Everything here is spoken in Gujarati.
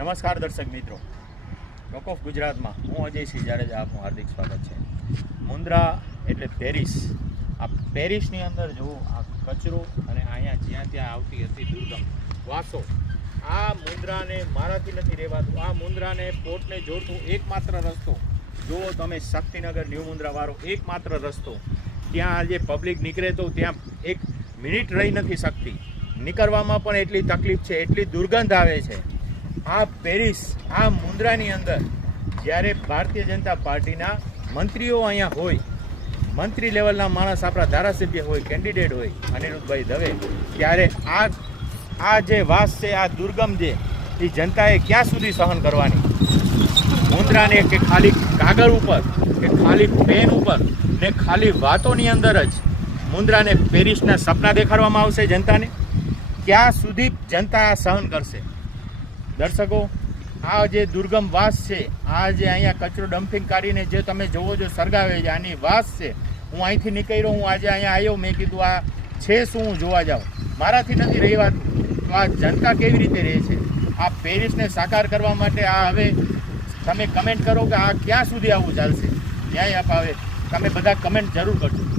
નમસ્કાર દર્શક મિત્રો, રોક ઓફ ગુજરાતમાં હું અજય સિંહ જાડેજા આપનું હાર્દિક સ્વાગત છે. મુન્દ્રા એટલે પેરિસ. આ પેરિસની અંદર જુઓ આ કચરો અને અહીંયા જ્યાં ત્યાં આવતી હતી દુર્ગમ વાસો. આ મુન્દ્રાને મારાથી નથી રહેવાતું. આ મુન્દ્રાને પોર્ટને જોડતું એકમાત્ર રસ્તો જુઓ તમે, શક્તિનગર ન્યૂ મુન્દ્રા વાળો એકમાત્ર રસ્તો. ત્યાં આજે પબ્લિક નીકળે તો ત્યાં એક મિનિટ રહી નથી શકતી. નીકળવામાં પણ એટલી તકલીફ છે, એટલી દુર્ગંધ આવે છે. આ પેરિસ, આ મુન્દ્રાની અંદર જ્યારે ભારતીય જનતા પાર્ટીના મંત્રીઓ અહીંયા હોય, મંત્રી લેવલના માણસ આપણા ધારાસભ્ય હોય, કેન્ડિડેટ હોય અનિરુદ્ધભાઈ દવે, ત્યારે આ જે વાસ છે, આ દુર્ગમ છે, એ જનતાએ ક્યાં સુધી સહન કરવાની? મુન્દ્રાને કે ખાલી કાગળ ઉપર કે ખાલી પેન ઉપર ને ખાલી વાતોની અંદર જ મુન્દ્રાને પેરિસના સપના દેખાડવામાં આવશે જનતાને? ક્યાં સુધી જનતા સહન કરશે? દર્શકો, આ જે દુર્ગમ વાસ છે, આ જે અહીંયા કચરો ડમ્પિંગ કાઢીને જે તમે જોવો છો સળગાવે છે, આની વાસ છે. હું અહીંથી નીકળ્યો, હું આજે અહીંયા આવ્યો, મેં કીધું આ છે શું, હું જોવા જાઉં. મારાથી નથી રહેવાતું. તો આ જનતા કેવી રીતે રહે છે? આ પેરિસને સાકાર કરવા માટે આ હવે તમે કમેન્ટ કરો કે આ ક્યાં સુધી આવું ચાલશે? ન્યાય અપાવે. તમે બધા કમેન્ટ જરૂર કરજો.